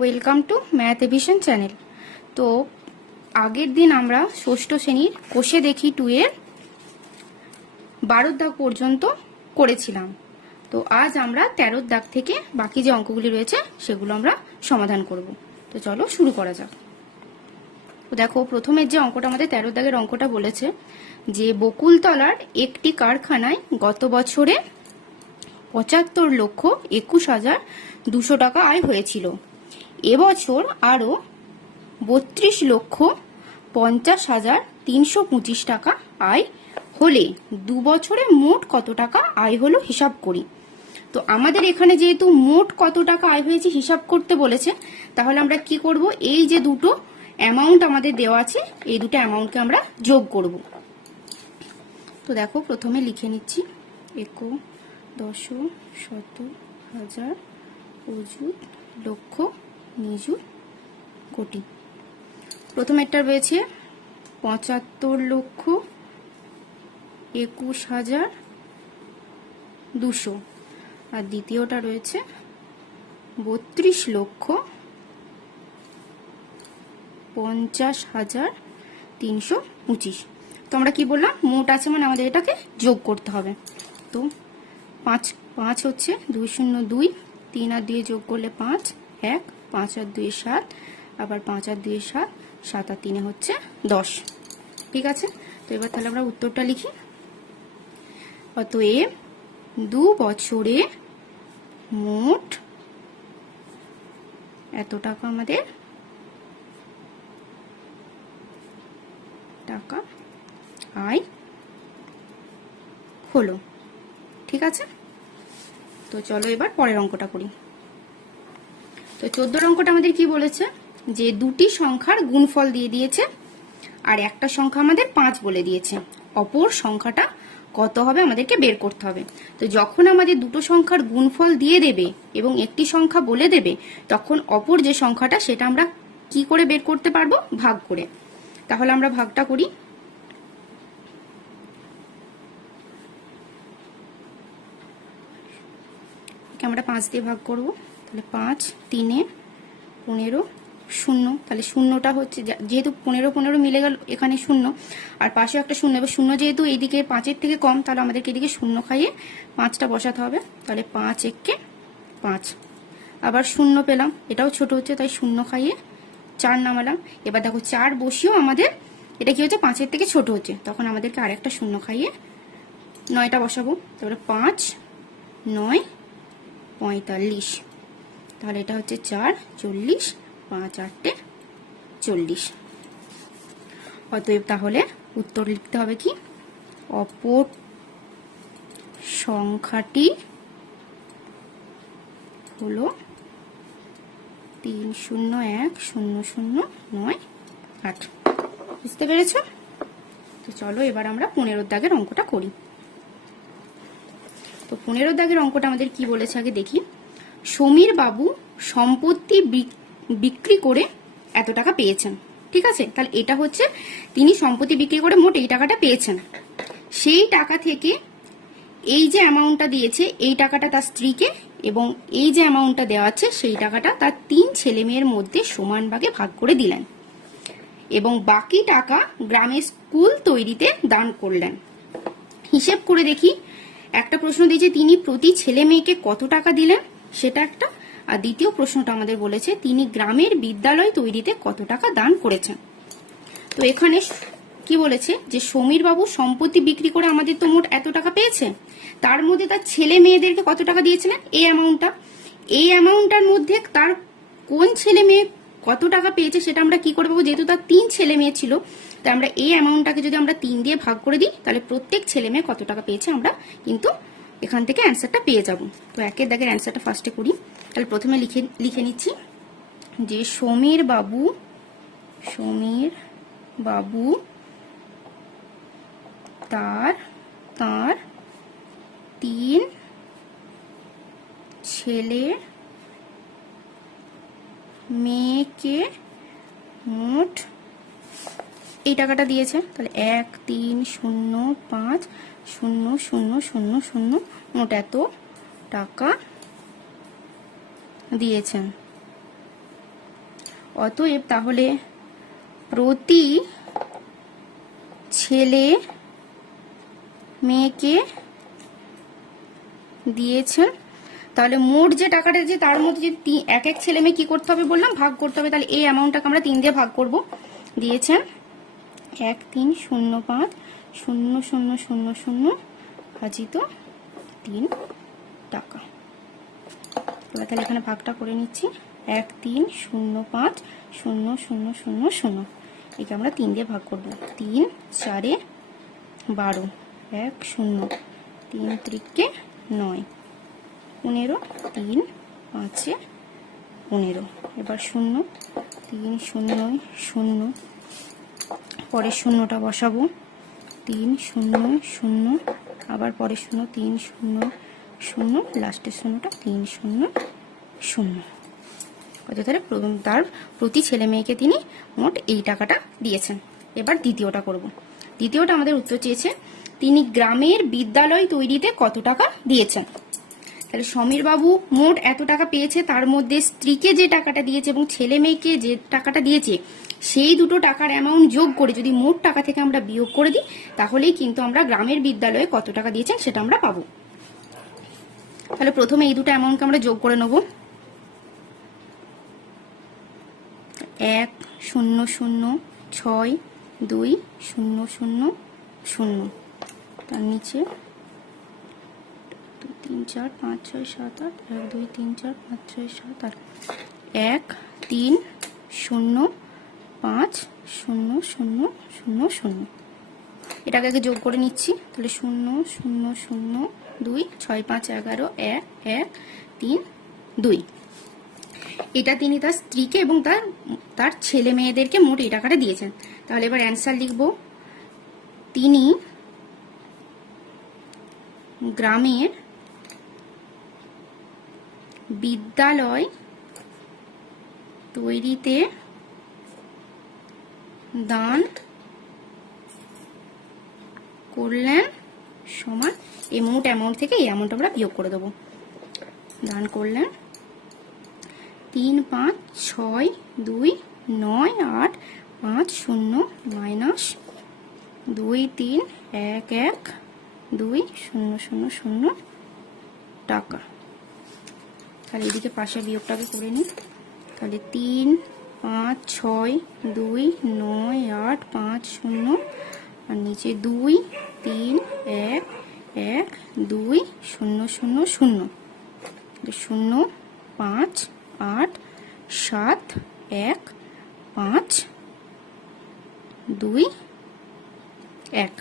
Welcome to math aviation channel. তো আগের দিন আমরা ষষ্ঠ শ্রেণীর কোষে দেখি 2 এর 12 দাগ পর্যন্ত করেছিলাম। তো আজ আমরা 13 দাগ থেকে বাকি যে অঙ্কগুলি রয়েছে সেগুলো আমরা সমাধান করব। তো চলো শুরু করা যাক। তো দেখো, প্রথমের যে অঙ্কটা আমাদের 13 দাগের অঙ্কটা বলেছে যে বকুলতলার একটি কারখানায় গত বছরে 75,21,200 টাকা আয় হয়েছিল। এবছর আরো 32,50,325 টাকা আয় হলে 2 বছরে মোট কত টাকা আয় হলো হিসাব করি। তো আমাদের এখানে যেহেতু মোট কত টাকা আয় হয়েছে হিসাব করতে বলেছে, তাহলে আমরা কি করব, এই যে দুটো অ্যামাউন্ট আমাদের দেওয়া আছে এই দুটো অ্যামাউন্টকে আমরা যোগ করব। তো দেখো, প্রথমে লিখে নিচ্ছি এক, দশ, শত, হাজার, অযুত, লক্ষ, নিযুত, কোটি। প্রথম একটা রয়েছে 75,21,200 আর দ্বিতীয়টা রয়েছে 32,50,325। তো আমরা কি বললাম, মোট আছে মানে আমাদের এটাকে যোগ করতে হবে। তো 5 হচ্ছে 202, 3 আর 2 যোগ করলে 5, 1, 5 আর 2 7, আবার 5 আর 2 7, 7 আর 3 হচ্ছে 10। ঠিক আছে, তো এবার তাহলে আমরা উত্তরটা লিখি। অতএব 2 বছরে মোট এত টাকা আমাদের টাকা আয় হলো। ঠিক আছে, তো চলো এবার পরের অঙ্কটা করি। তো 14 অঙ্কটা আমাদের কি বলেছে যে দুটি সংখ্যার গুণফল দিয়ে দিয়েছে আর একটা সংখ্যা আমাদের 5 বলে দিয়েছে, অপর সংখ্যাটা কত হবে আমাদেরকে বের করতে হবে। তো যখন আমাদের দুটো সংখ্যার গুণফল দিয়ে দেবে এবং একটি সংখ্যা বলে দেবে, তখন অপর যে সংখ্যাটা সেটা আমরা কি করে বের করতে পারবো, ভাগ করে। তাহলে আমরা ভাগটা করি। আমরা 5 দিয়ে ভাগ করব। তাহলে 5, 3, 15, 0। তাহলে শূন্যটা হচ্ছে, যেহেতু 15 মিলে গেল এখানে 0 আর পাশে একটা 0, এবার 0 যেহেতু এইদিকে 5-এর থেকে কম, তাহলে আমাদেরকে এদিকে 0 খাইয়ে 5টা বসাতে হবে। তাহলে 5 একে 5, আবার 0 পেলাম, এটাও ছোট হচ্ছে তাই 0 খাইয়ে 4 নামালাম। এবার দেখো 4 বসিয়েও আমাদের এটা কি হচ্ছে, 5-এর থেকে ছোট হচ্ছে, তখন আমাদেরকে আরেকটা 0 খাইয়ে 9টা বসাবো। তারপরে 5, 9, 45। তাহলে এটা হচ্ছে 4, 40, 5, 8, 40। অতএব তাহলে উত্তর লিখতে হবে কি, অপর সংখ্যাটি হলো 301,00,9,8। বুঝতে পেরেছো? তো চলো এবার আমরা 15 দাগের অঙ্কটা করি। তো 15 দাগের অঙ্কটা আমাদের কি বলেছে আগে দেখি। সমীর বাবু সম্পত্তি বিক্রি করে এত টাকা পেয়েছেন। ঠিক আছে, তাহলে এটা হচ্ছে তিনি সম্পত্তি বিক্রি করে মোট এই টাকাটা পেয়েছেন। সেই টাকা থেকে এই যে অ্যামাউন্টটা দিয়েছে এই টাকাটা তার স্ত্রীকে, এবং এই যে অ্যামাউন্টটা দেওয়া আছে সেই টাকাটা তার 3 ছেলে মেয়ের মধ্যে সমান ভাগে ভাগ করে দিলেন এবং বাকি টাকা গ্রামে স্কুল তৈরিতে দান করলেন। হিসেব করে দেখি, একটা প্রশ্ন দিয়েছে তিনি প্রতি ছেলে মেয়েকে কত টাকা দিলেন, সেটা একটা। আর দ্বিতীয় প্রশ্নটা আমাদের বলেছে তিনি গ্রামের বিদ্যালয় তৈরিতে কত টাকা দান করেছেন। তো এখানে কি বলেছে যে সমীর বাবু সম্পত্তি বিক্রি করে আমাদের তো মোট এত টাকা পেয়েছে, তার মধ্যে তার ছেলে মেয়েদেরকে কত টাকা দিয়েছিলেন এই অ্যামাউন্টটার মধ্যে তার কোন ছেলে মেয়ে কত টাকা পেয়েছে সেটা আমরা কি করে পাবো, যেহেতু তার 3 ছেলে মেয়ে ছিল, তাই আমরা এই অ্যামাউন্টটাকে যদি আমরা 3 দিয়ে ভাগ করে দিই তাহলে প্রত্যেক ছেলে মেয়ে কত টাকা পেয়েছে আমরা কিন্তু এখান থেকে অ্যান্সারটা পেয়ে যাব। তো একের দাগের অ্যান্সারটা ফার্স্টে করি। তাহলে প্রথমে লিখে নিচ্ছি যে সমীর বাবু তার 3 ছেলে মেয়েকে মোট এই টাকাটা দিয়েছে। তাহলে 1,3,0,5,0,0,0,0 মোট এত টাকা দিয়েছেন। অতএব তাহলে প্রতি ছেলে মেয়েকে দিয়েছেন, তাহলে মোট যে টাকাটা যে তার মধ্যে যদি এক এক ছেলে মেয়ে কি করতে হবে বললাম, ভাগ করতে হবে। তাহলে এই অ্যামাউন্টটাকে আমরা 3 দিয়ে ভাগ করব। দিয়েছেন 1305,00,00 ভাজিত 3 টাকা। এবার তাহলে এখানে ভাগটা করে নিচ্ছি। 1305,00,00। একে আমরা 3 দিয়ে ভাগ করব। 3 4 12, 1 0, 3 3 9, 15, 3 5 15। এবার 0 3 0 0, পরে শূন্যটা বসাবো। 3 0 0, আবার পরে 0 3 0 0, লাস্টের শূন্যটা 3 0 0। তার প্রতি ছেলে মেয়েকে তিনি মোট এই টাকাটা দিয়েছেন। এবার দ্বিতীয়টা করব। দ্বিতীয়টা আমাদের উত্তর চেয়েছে তিনি গ্রামের বিদ্যালয় তৈরিতে কত টাকা দিয়েছেন। তাহলে সমীর বাবু মোট এত টাকা পেয়েছে, তার মধ্যে স্ত্রীকে যে টাকাটা দিয়েছে এবং ছেলে মেয়েকে যে টাকাটা দিয়েছে সেই দুটো টাকার অ্যামাউন্ট যোগ করে যদি মোট টাকা থেকে আমরা বিয়োগ করে দিই, তাহলেই কিন্তু আমরা গ্রামের বিদ্যালয়ে কত টাকা দিয়েছেন সেটা আমরা পাবো। তাহলে প্রথমে এই দুটো অ্যামাউন্টকে আমরা যোগ করে নেব। 1 0 0 6 2 0 0 0, তার নিচে 2 3 4 5 6 7 8, 1 2 3 4 5 6 7 8, 1 3 0 5 0 0 0 0। এটাকে আগে যোগ করে নিচ্ছি। তাহলে 0 0 0 2 6 5 11 1 1 3 2। এটা তিনি তার স্ত্রীকে এবং তার ছেলে মেয়েদেরকে মোট এই টাকাটা দিয়েছেন। তাহলে এবার অ্যান্সার লিখব, তিনি গ্রামের বিদ্যালয় তৈরিতে দান করলেন সমান এই মোট অ্যামাউন্ট থেকে এই অ্যামাউন্ট আমরা বিয়োগ করে দেবো। দান করলেন 3 5 6 2 9 8 5 0 মাইনাস 2 3 1 1 2 0 0 0 টাকা। তাহলে এদিকে পাশে বিয়োগটাকে করে নিই। তাহলে 3 5 6 2 9 8 5 0, আর নিচে 2 3 1 1 2 0 0 0, 0 5 8 7 1 5 2 1।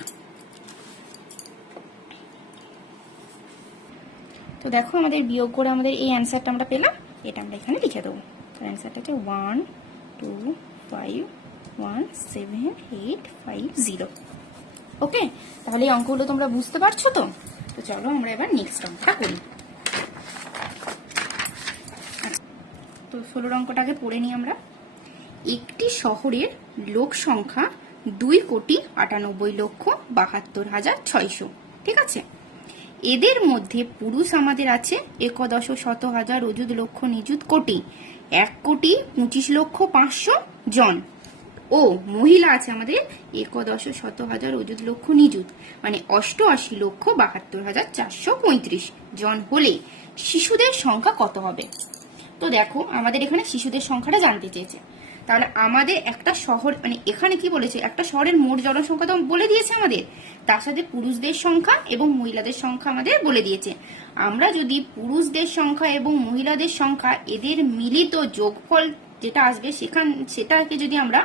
তো দেখো আমাদের বিয়োগ করে আমাদের এই অ্যান্সারটা আমরা পেলাম। এটা আমরা এখানে লিখে দেবো। অ্যান্সারটা হচ্ছে 1 2 5 1 7 8 5 0। ওকে, তাহলে এই অঙ্কগুলো তোমরা বুঝতে পারছো তো? তো চলো আমরা এবার নেক্সট অঙ্কটা করি। তো 16 অঙ্কটাকে পড়ে নিই আমরা। একটি শহরের লোক সংখ্যা 2,98,72,600। ঠিক আছে, এদের মধ্যে পুরুষ আমাদের আছে 1,10,100,000 অযুত লক্ষ নিযুত কোটি, 1,25,05,00,000 জন, ও মহিলা আছে আমাদের 1,10,100,000 অযুত লক্ষ নিযুত, মানে 88,72,435 জন হলে শিশুদের সংখ্যা কত হবে। তো দেখো আমাদের এখানে শিশুদের সংখ্যাটা জানতে চেয়েছে। তাহলে আমাদের একটা শহর, মানে এখানে কি বলেছে, একটা শহরের মোট জনসংখ্যা তো বলে দিয়েছে আমাদের, তার সাথে পুরুষদের সংখ্যা এবং মহিলাদের সংখ্যা আমাদের বলে দিয়েছে। আমরা যদি পুরুষদের সংখ্যা এবং মহিলাদের সংখ্যা এদের মিলিত যোগফল যেটা আসবে সেটাকে যদি আমরা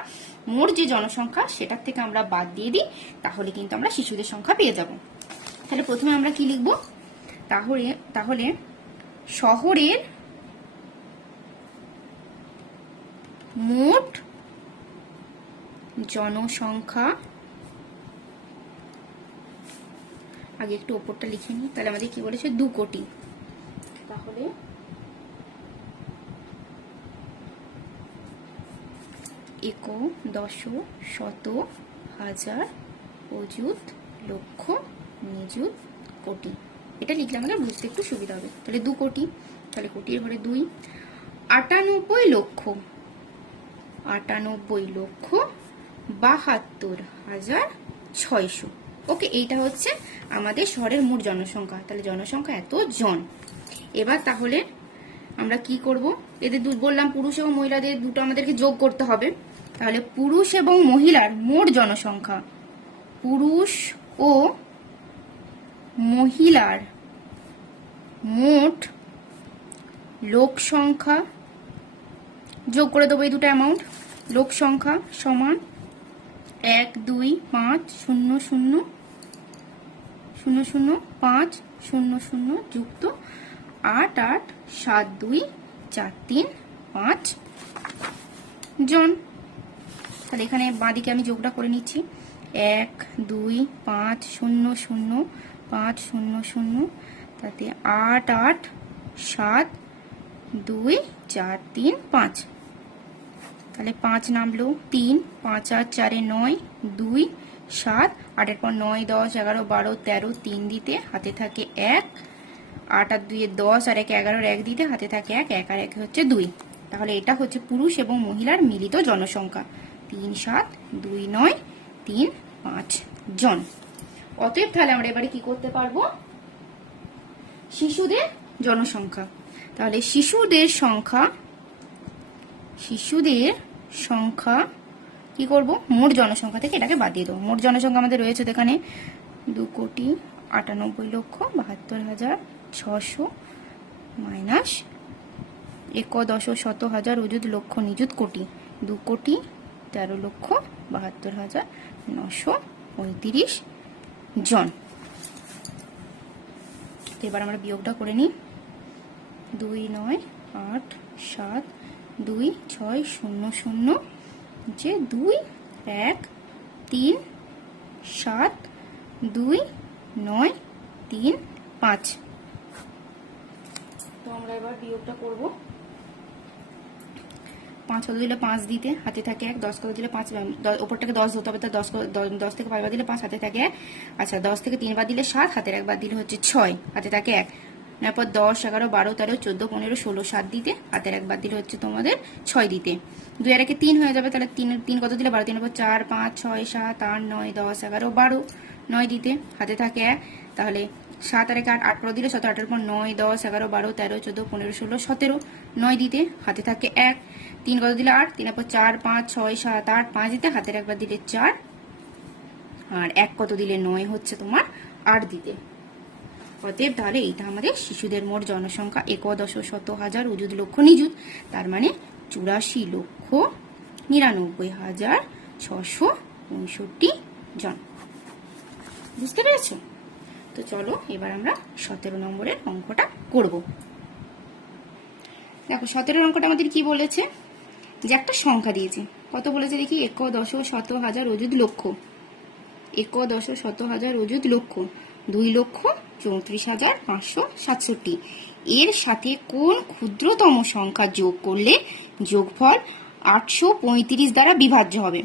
মোট যে জনসংখ্যা সেটার থেকে আমরা বাদ দিয়ে দিই, তাহলে কিন্তু আমরা শিশুদের সংখ্যা পেয়ে যাব। তাহলে প্রথমে আমরা কি লিখব, তাহলে শহরের মোট জনসংখ্যা, আগে একটু ওপরটা লিখে নিই। তাহলে আমাদের কি বলেছে 2 কোটি। তাহলে একো 10,000,000 অযুত লক্ষ নিযুত কোটি। এটা লিখলে আমাদের বুঝতে একটু সুবিধা হবে। তাহলে 2 কোটি, তাহলে কোটির ঘরে 2, 98 লক্ষ 98,72,600। ওকে, এইটা হচ্ছে আমাদের শহরের মোট জনসংখ্যা। তাহলে জনসংখ্যা এত জন। এবার তাহলে আমরা কি করব, এদের বললাম পুরুষ এবং মহিলাদের দুটো আমাদেরকে যোগ করতে হবে। তাহলে পুরুষ এবং মহিলার মোট জনসংখ্যা, পুরুষ ও মহিলার মোট লোক সংখ্যা যোগ করে দেবো এই দুটো অ্যামাউন্ট। লোক সংখ্যা সমান 12500000500 যুক্ত 887243 জন। তাহলে এখানে বাঁদিকে আমি যোগটা করে নিচ্ছি, 125000500 তাতে 887243 তাহলে 5 নামলো, 3 5 আর 4 9 2 7 8 এর পর 9 10 11 12 13 3 দিতে হাতে থাকে 1, 8 আর 2 10 আর 1 11 1 দিতে হাতে থাকে 1, 1 আর 1 হচ্ছে 2। তাহলে এটা হচ্ছে পুরুষ এবং মহিলার মিলিত জনসংখ্যা 372935 জন। অতএব তাহলে আমরা এবারে কি করতে পারবো, শিশুদের জনসংখ্যা। তাহলে শিশুদের সংখ্যা কি করব, মোট জনসংখ্যা থেকে এটাকে বাদ দিয়ে দেবো। মোট জনসংখ্যা আমাদের রয়েছে এখানে 2,98,72,600 মাইনাস 1,10,100,000 অযুত লক্ষ নিযুত কোটি, 2,13,72,935 জন। এবার আমরা বিয়োগটা করে নিই, 298,72600 যে 2,1,3,7,2,9,3,5। তো আমরা এবার বিয়োগটা করব। 5 কত দিলে 5 দিতে হাতে থাকে 1, 10 কত দিলে 5, ওপরটাকে 10 ধরতে হবে, 10 থেকে 5 বার দিলে 5 হাতে থাকে 1। আচ্ছা, 10 থেকে 3 বার দিলে 7, হাতের 1 বার দিলে হচ্ছে 6, হাতে থাকে 1। তারপর 10 11 12 13 14 15 16 7 দিতে হাতের 1 বার দিলে হচ্ছে তোমাদের 6 দিতে, 2 আর 1 3 হয়ে যাবে। তাহলে 3 কত দিলে 12, 3 পর 4 5 6 7 8 9 10 11 12 9 দিতে হাতে থাকে 1। তাহলে 7 আর 1 8, 8 পর দিলে 17, 8 এর পর 9 10 11 12 13 14 15 16 17 9 দিতে হাতে থাকে 1। 3 কত দিলে 8, 3 পর 4 5 6 7 8 5 দিতে হাতের 1 বার দিলে 4, আর 1 কত দিলে 9 হচ্ছে তোমার 8 দিতে। অতএব তাহলে এইটা আমাদের শিশুদের মোট জনসংখ্যা 1,10,100,000 অযুত লক্ষ নিযুত, তার মানে 84,99,665 জন। বুঝতে পেরেছো? তো চলো এবার আমরা 17 নম্বরের অঙ্কটা করব। দেখো 17 অঙ্কটা আমাদের কি বলেছে, যে একটা সংখ্যা দিয়েছে, কত বলেছে দেখি, 1,10,100,000 অযুত লক্ষ, 1,10,100,000 অযুত লক্ষ 2,34,567। এর সাথে কোন ক্ষুদ্রতম সংখ্যা যোগ করলে যোগফল 835 দ্বারা বিভাজ্য হবে।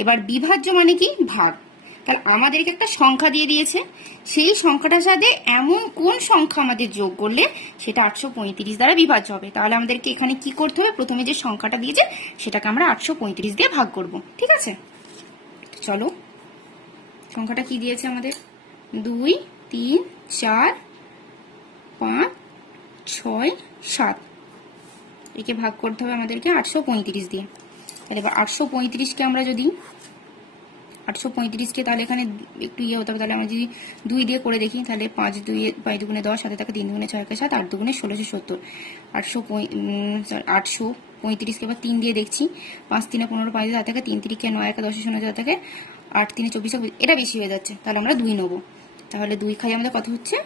এবার বিভাজ্য মানে কি, ভাগ। তাহলে আমাদেরকে একটা সংখ্যা দিয়ে দিয়েছে, সেই সংখ্যাটার সাথে এমন কোন সংখ্যা আমাদের যোগ করলে সেটা 835 দ্বারা বিভাজ্য হবে। তাহলে আমাদেরকে এখানে কি করতে হবে, প্রথমে যে সংখ্যাটা দিয়েছে সেটাকে আমরা 835 দিয়ে ভাগ করব। ঠিক আছে, চলো সংখ্যাটা কি দিয়েছে আমাদের, 2 3 4 5 6 7, একে ভাগ করতে হবে আমাদেরকে 835 দিয়ে। তাহলে এবার 835কে আমরা যদি 835কে তাহলে এখানে একটু ইয়ে হতে হবে, তাহলে আমরা যদি 2 দিয়ে করে দেখি, তাহলে 5 2 10 সাথে থাকে 3 2 6 7 8 2 1670, 835কে এবার 3 দিয়ে দেখছি, 5 3 15 5 হাতে থাকে 3 3 9 1 10 0 হাতে থাকে 8 3 24, এটা বেশি হয়ে যাচ্ছে, তাহলে আমরা 2 নেবো। তাহলে 2 খাই আমাদের কত হচ্ছে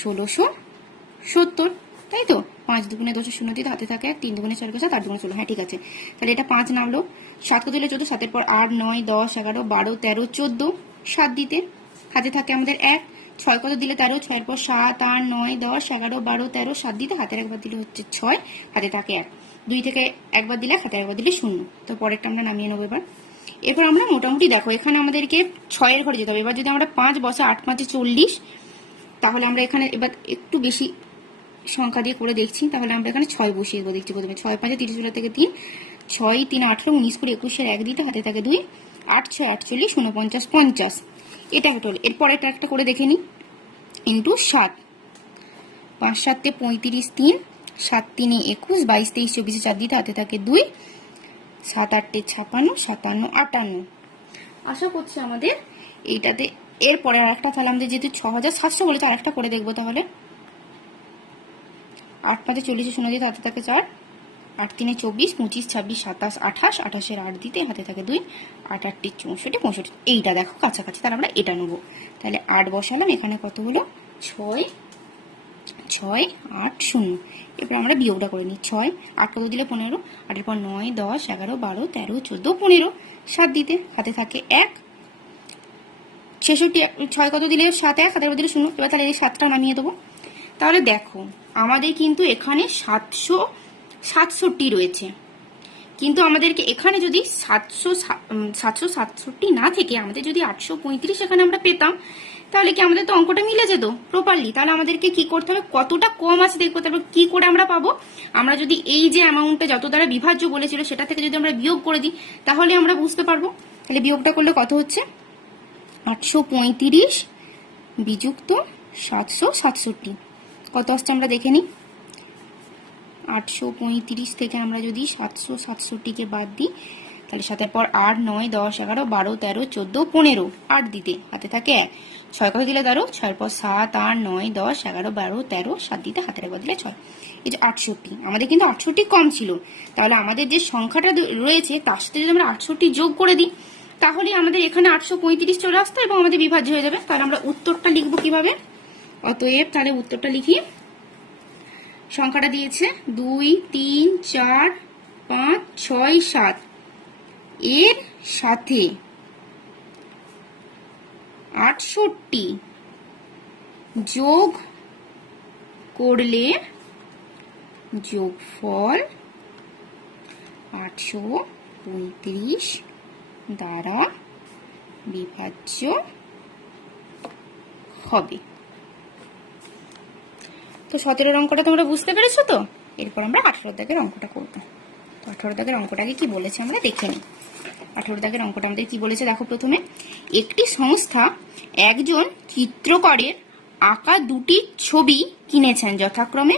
1670, তাই তো। 5 2 10 0 দিয়ে হাতে থাকে 3 2 4 7 8 2 16, হ্যাঁ ঠিক আছে। তাহলে এটা 5 নামলো, 7 কত দিলে 14, 7 এর পর 8 9 10 11 12 13 14, 7 দিতে হাতে থাকে আমাদের 1। 6 কত দিলে 13, 6 এর পর 7 8 9 10 11 12 13, 7 দিতে হাতের 1 বার দিলে হচ্ছে 6, হাতে থাকে 1। 2 থেকে 1 বার দিলে হাতে 1 বার দিলে 0। তো পরেরটা আমরা নামিয়ে নেবো এবার। এরপর আমরা মোটামুটি দেখো এখানে আমাদেরকে 6 এর ঘরে যেতে হবে। এবার যদি আমরা 5 বসে 8 5 40, তাহলে আমরা এখানে এবার একটু বেশি সংখ্যা দিয়ে করে দেখছি, তাহলে আমরা এখানে 6 বসিয়ে দেবো। দেখছি প্রথমে 6 5 30 থেকে 3 6 3 18 19 করে 21 1 দিতে হাতে থাকে 2, 8 6 48 49 50। এটা হলো। এরপর এটা একটা করে দেখে নিই, ইন্টু 7, 5 7 35, 3 7 3 21, 22 23 24 4 দিতে হাতে থাকে 2, 7 8 56 57 58। আশা করছি আমাদের এইটাতে। এরপরে আর একটা তাহলে আমাদের যেহেতু 6700 বলেছে, আর একটা করে দেখবো তাহলে। 8 5 40 শূন্য দিতে হাতে থাকে 4, 8 3 24 25 26 27 28, 28 8 দিতে হাতে থাকে 2, 8 8 64 65। এইটা দেখো কাছাকাছি, তাহলে আমরা এটা নেবো। তাহলে 8 বসালাম, এখানে কত হলো 6 6 8 0। এরপর আমরা বিয়োগটা করে নিই। 6 8 কত দিলে 15, 8 পর 9 10 11 12 13 14 15, 7 দিতে হাতে থাকে 1, 66 6 কত দিলে 7 1 হাতের দিলে 0। এবার তাহলে এই 7টা নামিয়ে দেবো। তাহলে দেখো আমাদের কিন্তু এখানে 767 রয়েছে, কিন্তু আমাদেরকে এখানে যদি 767 না থেকে আমাদের যদি 835 এখানে আমরা পেতাম, তাহলে কি আমাদের তো অঙ্কটা মিলে যেত প্রপারলি। তাহলে আমাদেরকে কি করতে হবে, কতটা কম আছে দেখবো, তারপর কি করে আমরা পাবো। আমরা যদি এই যে অ্যামাউন্টটা যত দ্বারা বিভাজ্য বলেছিল সেটা থেকে যদি আমরা বিয়োগ করে দিই, তাহলে আমরা বুঝতে পারবো। তাহলে বিয়োগটা করলে কত হচ্ছে, 835 বিযুক্ত 767 কত আসছে আমরা দেখে নিই। 835 থেকে আমরা যদি 767কে বাদ দিই, তাহলে 7 পর 8 9 10 11 12 13 14 15, 8 দিতে হাতে থাকে 1, 6 কত দিলে 13, 6 পর 7 8 9 10 11 12 13, 7 দিতে হাতের বদলে 6। এই যে 68, আমাদের কিন্তু 68 কম ছিল। তাহলে আমাদের যে সংখ্যাটা রয়েছে তার সাথে যদি আমরা 68 যোগ করে দিই, তাহলে আমাদের এখানে 835 চলে আসতো এবং আমাদের বিভাজ্য হয়ে যাবে। তাহলে আমরা উত্তরটা লিখবো কিভাবে, অতএব তাহলে উত্তরটা লিখি। সংখ্যাটা দিয়েছে 2 3 4 5 6 7, এর সাথে 68 যোগ করলে যোগফল 835 দ্বারা বিভাজ্য হবে। তো 17 অঙ্কটা তোমরা বুঝতে পেরেছো তো। এরপর আমরা 18 দাগের অঙ্কটা করবো। তো 18 দাগের অঙ্কটাকে কি বলেছে আমরা দেখে নিই। 18 দাগের অঙ্কটা আমাদের কি বলেছে দেখো। প্রথমে একটি সংস্থা একজন চিত্রকরের আঁকা 2টি ছবি কিনেছেন, যথাক্রমে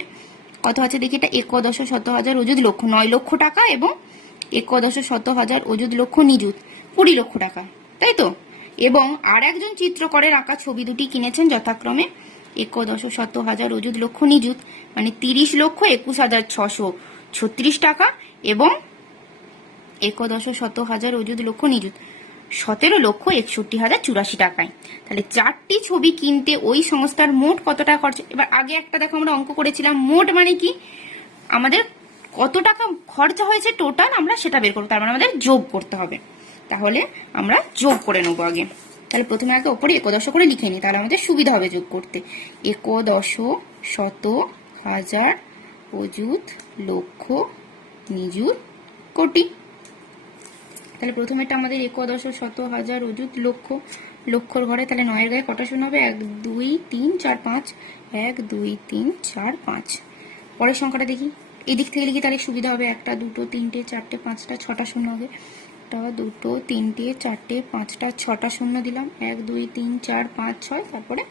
কত আছে দেখি, এটা 1,10,000 অযুত লক্ষ 9 লক্ষ টাকা এবং 1,10,000 অযুত লক্ষ নিযুত 20 লক্ষ টাকা, তাই তো। এবং আর একজন চিত্রকরের আঁকা ছবি 2টি কিনেছেন, যথাক্রমে 1,10,000 অযুত লক্ষ নিযুত মানে 30,21,636 টাকা এবং 1,10,000 অযুত লক্ষ নিযুত 17,61,084 টাকায়। তাহলে 4টি ছবি কিনতে ওই সংস্থার মোট কত টাকা খরচ। এবার আগে একটা দেখো আমরা অঙ্ক করেছিলাম, মোট মানে কি আমাদের কত টাকা খরচা হয়েছে টোটাল, আমরা সেটা বের করবো। তার মানে আমাদের যোগ করতে হবে। তাহলে আমরা যোগ করে নেবো আগে। তাহলে প্রথমে আগে ওপরে 1,000 করে লিখে নিই, তাহলে আমাদের সুবিধা হবে যোগ করতে। 1,000,000 অযুত লক্ষ নিযুত কোটি। তাহলে প্রথমেটা আমাদের 1,000,000 অযুত লক্ষ, লক্ষর ঘরে তাহলে 9 এর গায়ে কটা শূন্য হবে, 1 2 3 4 5, 1 2 3 4 5। পরের সংখ্যাটা দেখি, এদিক থেকে লিখি তাহলে সুবিধা হবে। 1টা 2টো 3টে 4টে 5টা 6টা শূন্য হবে। 1টা 2টো 3টে 4টে 5টা 6টা শূন্য দিলাম, 1 2 3 4 5 6, তারপরে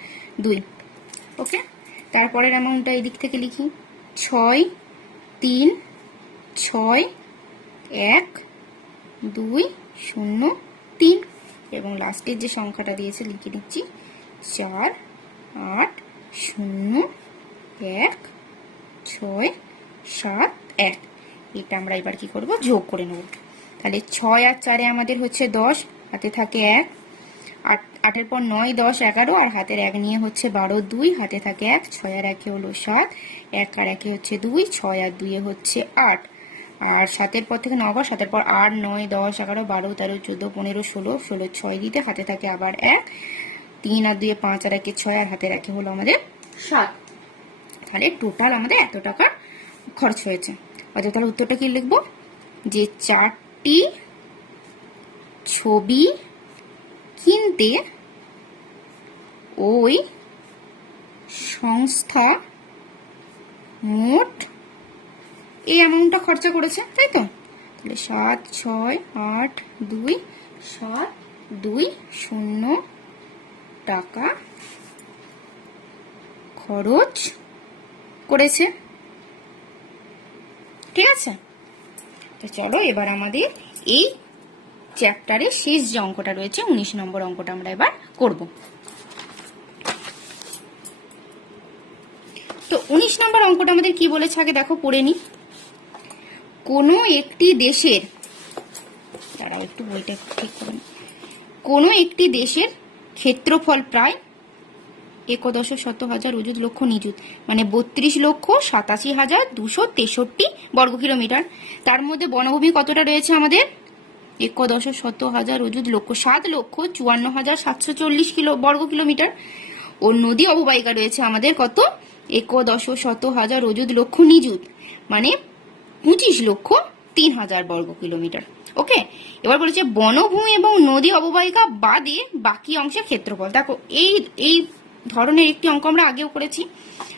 2। ওকে, তারপরের অ্যামাউন্টটা এদিক থেকে লিখি, 6 3 6 1 2 0 3 এবং লাস্টের যে সংখ্যাটা দিয়েছে লিখে দিচ্ছি 4 8 0 1 6 7 1। এটা আমরা এবার কি করব, যোগ করে নেব। তাহলে 6 আর 4 আমাদের হচ্ছে 10, হাতে থাকে 1, 8 পর 9 10 11 আর হাতের 1 নিয়ে হচ্ছে 12 2, হাতে থাকে 1, 6 আর 1 হলো 7, 1 আর 1 হচ্ছে 2, 6 আর 2 হচ্ছে 8, আর 7 পর থেকে 9 7 পর 8 9 10 11 12 13 14 15 16, 16 6 দিতে হাতে থাকে আবার 1, 3 আর 2 5 আর 1 6 আর হাতের 1 হলো আমাদের 7। তাহলে টোটাল আমাদের এত টাকা খরচ হয়েছে। অর্থাৎ তাহলে উত্তরটা কি লিখবো, যে 4টি ছবি কিনতে ওই সংস্থা মোট এই অ্যামাউন্টটা খরচা করেছে, তাই তো। তাহলে 7 6 8 2 7 2 0 টাকা খরচ করেছে। ঠিক আছে, তো চলো এবার আমাদের এই চ্যাপ্টারের শেষ যে অঙ্কটা রয়েছে 19 নম্বর অঙ্কটা আমরা এবার করব। তো 19 নম্বর অঙ্কটা আমাদের কি বলেছে আগে দেখো পড়ে নি। কোনো একটি দেশের, দাঁড়াও একটু বইটা ঠিক করুন, কোনো একটি দেশের ক্ষেত্রফল প্রায় 11,100,000 অযুত লক্ষ নিযুত, মানে 32,87,263 বর্গ কিলোমিটার। তার মধ্যে বনভূমি কতটা রয়েছে আমাদের? 11,100,000 অযুত লক্ষ, 7,54,740 বর্গ কিলোমিটার। ও নদী অববাহিকা রয়েছে আমাদের কত? 11,100,000 অযুত লক্ষ নিযুত, মানে 25,03,000 বর্গ কিলোমিটার। ওকে, এবার বলেছে বনভূমি এবং নদী অববাহিকা বাদে বাকি অংশের ক্ষেত্রফল। দেখো এই ধরনের একটি অঙ্ক আমরা আগেও করেছি।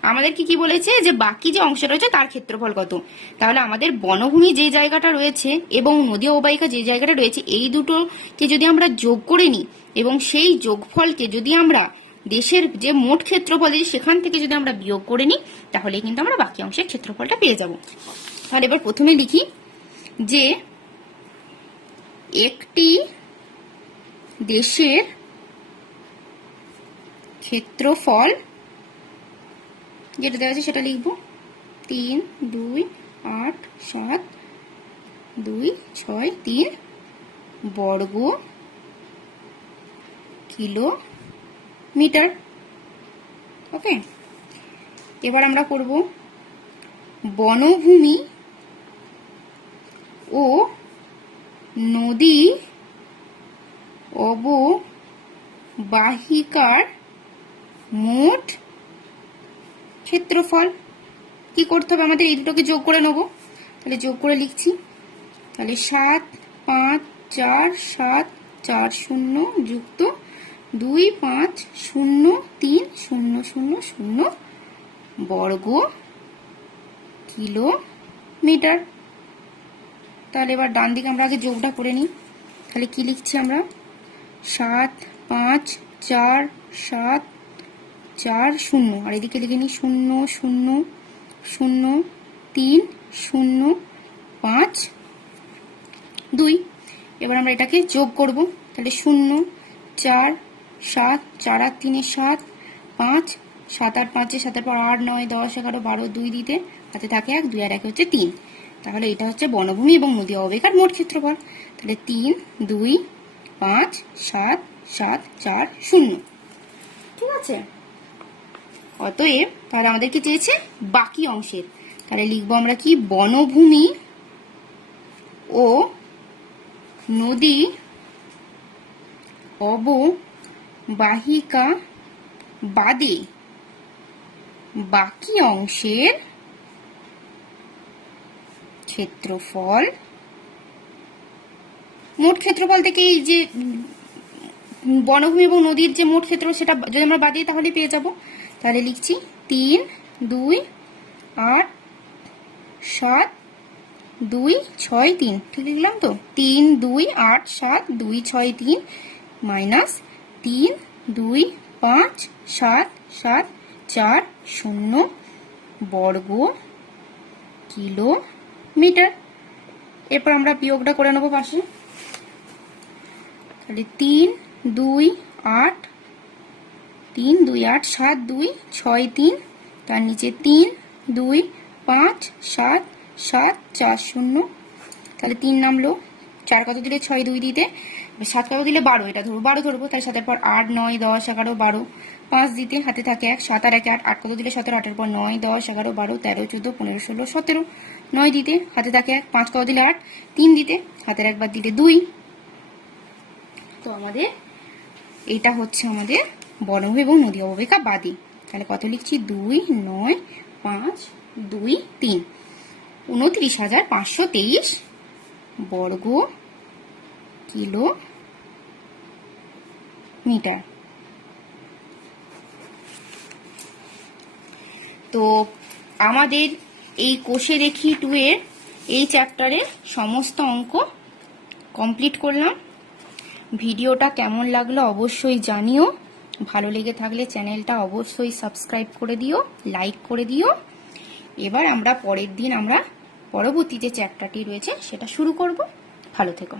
আমাদের কি বলেছে যে বাকি যে অংশ রয়েছে তার ক্ষেত্রফল কত। তাহলে আমাদের বনভূমি যে জায়গাটা রয়েছে এবং নদী অববাহিকা যে জায়গাটা রয়েছে এই দুটোকে যদি আমরা যোগ করে নিই এবং সেই যোগফলকে যদি আমরা দেশের যে মোট ক্ষেত্রফল সেখান থেকে যদি আমরা বিয়োগ করে নিই তাহলে কিন্তু আমরা বাকি অংশের ক্ষেত্রফলটা পেয়ে যাব। তাহলে এবার প্রথমে লিখি যে একটি দেশের ক্ষেত্রফল যেটা দেওয়া আছে সেটা লিখব 3 2 8 7 2 6 3 বর্গ কিলোমিটার। ওকে, এবার আমরা করব বনভূমি ও নদী অববাহিকার মোট ক্ষেত্রফল। কি করতে হবে আমাদের? এই দুটোকে যোগ করে নেব। তাহলে যোগ করে লিখছি, তাহলে 7 5 4 7 4 0 যুক্ত 2 5 0 3 0 0 0 বর্গ কিলোমিটার। তাহলে এবার ডান দিকে আমরা আগে যোগটা করে নিই। তাহলে কি লিখছি আমরা? 7 5 4 7 4 0, আর এদিকে লিখে নিই 0 0 0 3 0 5 2। এবার আমরা এটাকে যোগ করব। তাহলে 0 4 7 4 আর 3 7 5 7 আর 5 7 আর 8 9 10 11 12 2 দিতে হাতে থাকে 1, 2 আর 1 হচ্ছে 3। তাহলে এটা হচ্ছে বনভূমি এবং নদী অববাহিকার মোট ক্ষেত্রফল। তাহলে 3 2 5 7 7 4 0। ঠিক আছে, অতএব তাহলে আমাদের কি চেয়েছে? বাকি অংশের। তাহলে লিখবো আমরা কি? বনভূমি ও নদী অববাহিকা বাদে বাকি অংশের ক্ষেত্রফল। মোট ক্ষেত্রফল থেকে এই যে বনভূমি এবং নদীর যে মোট ক্ষেত্র সেটা যদি আমরা বাদ দিই তাহলে পেয়ে যাব। তাহলে লিখছি 3 2 8 7 2 6 3। ঠিক লিখলাম তো? 3 2 8 7 2 6 3 মাইনাস 3 2 5 7 7 4 0 বর্গ কিলোমিটার। এরপর আমরা বিয়োগটা করে নেবো পাশে। তাহলে 3 2 8 3 2 8 7 2 6 3, তার নিচে 3 2 5 7 7 4 0। তাহলে 3 নামলো, 4 কত দিলে 6 2 দিতে, 7 কত দিলে 12, এটা ধরবো 12 ধরবো। তার সাথে পর 8 9 10 11 12, 5 দিতে হাতে থাকে 1, 7 আর 1 8, 8 কত দিলে 17, 8 এর পর 9 10 11 12 13 14 15 16 17, 9 দিতে হাতে থাকে 1, 5 কত দিলে 8, 3 দিতে হাতের একবার দিলে 2। তো আমাদের এটা হচ্ছে আমাদের বনভূমি এবং নদী অববাহিকা বাদে। তাহলে কত লিখছি? 2 9 5 2 3 29,523 বর্গ কিলোমিটার। তো আমাদের এই কোষে দেখি 2 এর এই চ্যাপ্টারের সমস্ত অঙ্ক কমপ্লিট করলাম। ভিডিওটা কেমন লাগলো অবশ্যই জানিও। ভালো লেগে থাকলে চ্যানেলটা অবশ্যই সাবস্ক্রাইব করে দিও, লাইক করে দিও। এবার আমরা পরের দিন পরবর্তী যে চ্যাপ্টারটি রয়েছে সেটা শুরু করব। ভালো থেকো।